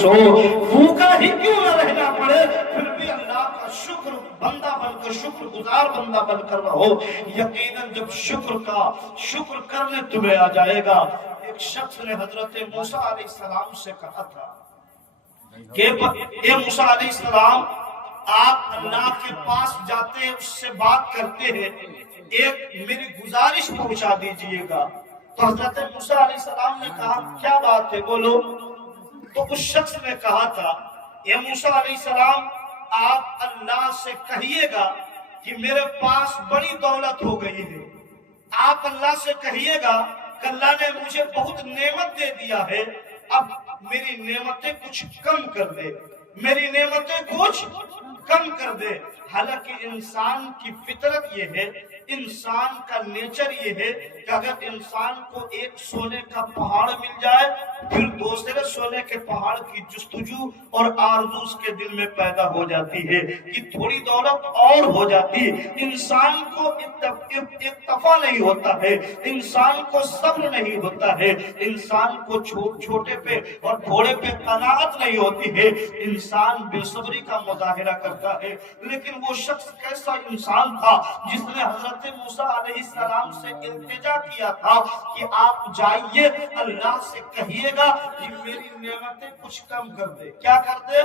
शख्स हो, भूखा ही क्यों न रहना पड़े, फिर भी अल्लाह का शुक्र बंदा बनकर, शुक्र गुजार बंदा बनकर रहो। यकीनन जब शुक्र करने तुम्हें आ जाएगा। एक शख्स ने हजरत मूसा अलैहिस्सलाम से कहा था कि ए मूसा अलैहिस्सलाम, आप अल्लाह के पास जाते हैं, उससे बात करते हैं, एक मेरी गुजारिश पहुंचा दीजिएगा। तो हजरत मूसा अलैहिस्सलाम ने कहा क्या बात है, बोलो। तो उस शख्स ने कहा था, ए मूसा अलैहिस्सलाम, आप अल्लाह से कहिएगा कि मेरे पास बड़ी दौलत हो गई है। आप अल्लाह से कहिएगा कि अल्लाह ने मुझे बहुत नेमत दे दिया है, अब मेरी नेमतें कुछ कम कर दे, मेरी नेमतें कुछ कम कर दे। हालांकि इंसान की फितरत ये है, इंसान का नेचर ये है कि अगर इंसान को एक सोने का पहाड़ मिल जाए, फिर दूसरे सोने के पहाड़ की जुस्तजू और आरज़ू उसके दिल में पैदा हो जाती है कि थोड़ी दौलत और हो जाती। इंसान को इत्तफा नहीं होता है, इंसान को सब्र नहीं होता है, इंसान को छोटे पे और थोड़े पे कनाअत नहीं होती है, इंसान बेसब्री का मुजाहिरा करता है। लेकिन वो शख्स कैसा इंसान था जिसने हजरत मूसा अलैहिस्सलाम से इल्तिजा किया था कि आप जाइए, अल्लाह से कहिएगा कि मेरी नेमतें कुछ कम कर दे। क्या कर दे?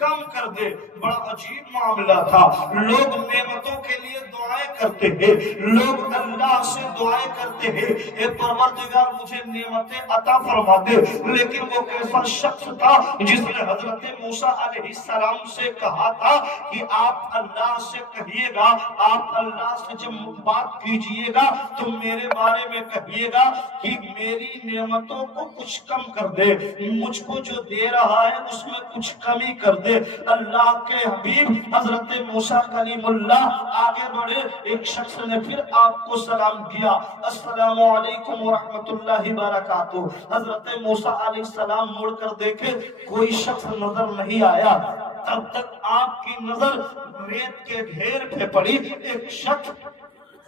कम कर दे। बड़ा अजीब मामला था। लोग नेमतों के लिए दुआएं करते हैं, लोग अल्लाह से दुआएं करते हैं, ए परवरदिगार मुझे नेमतें अता फरमा दे। लेकिन वो कैसा शख्स था जिसने हजरत मूसा अलैहिस्सलाम से कहा था कि आप अल्लाह से कहिएगा, आप अल्लाह से जब बात कीजिएगा तो मेरे बारे में कहिएगा कि मेरी नेमतों को कुछ कम कर दे, मुझको जो दे रहा है उसमें कुछ कमी कर दे। अल्लाह के हबीब हजरत मूसा कलीमुल्लाह आगे बढ़े। एक शख्स ने फिर आपको सलाम किया, अस्सलामु अलैकुम व रहमतुल्लाहि व बरकातुहू। हजरत मूसा अलैहिस्सलाम मुड़कर देखे, कोई शख्स नजर नहीं आया। तब तक आपकी नजर रेत के ढेर पे पड़ी। एक शख्स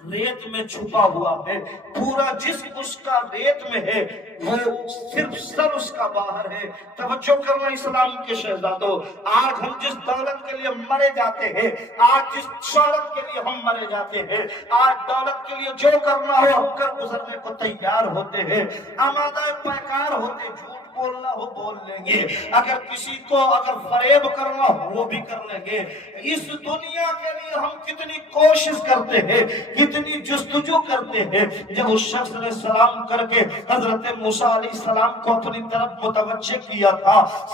रेत में छुपा हुआ है, पूरा जिस्म उसका रेत में है, वो सिर्फ सर उसका बाहर है। तवज्जो करना इस्लाम के शहजादों, आज हम जिस दौलत के लिए मरे जाते हैं, आज जिस शौहरत के लिए हम मरे जाते हैं, आज दौलत के लिए जो करना हो हम कर गुजरने को तैयार होते हैं, आमादा पैकार होते, झूठ बोलना हो बोल लेंगे, अगर किसी को अगर फरेब करना हो वो भी कर लेंगे। इस दुनिया के लिए हम कितनी कोशिश करते हैं, कितनी जुस्तजू करते हैं। जब उस शख्स ने सलाम करके हजरत मूसा अलैहिस्सलाम को अपनी तरफ मुतवज्जे किया था,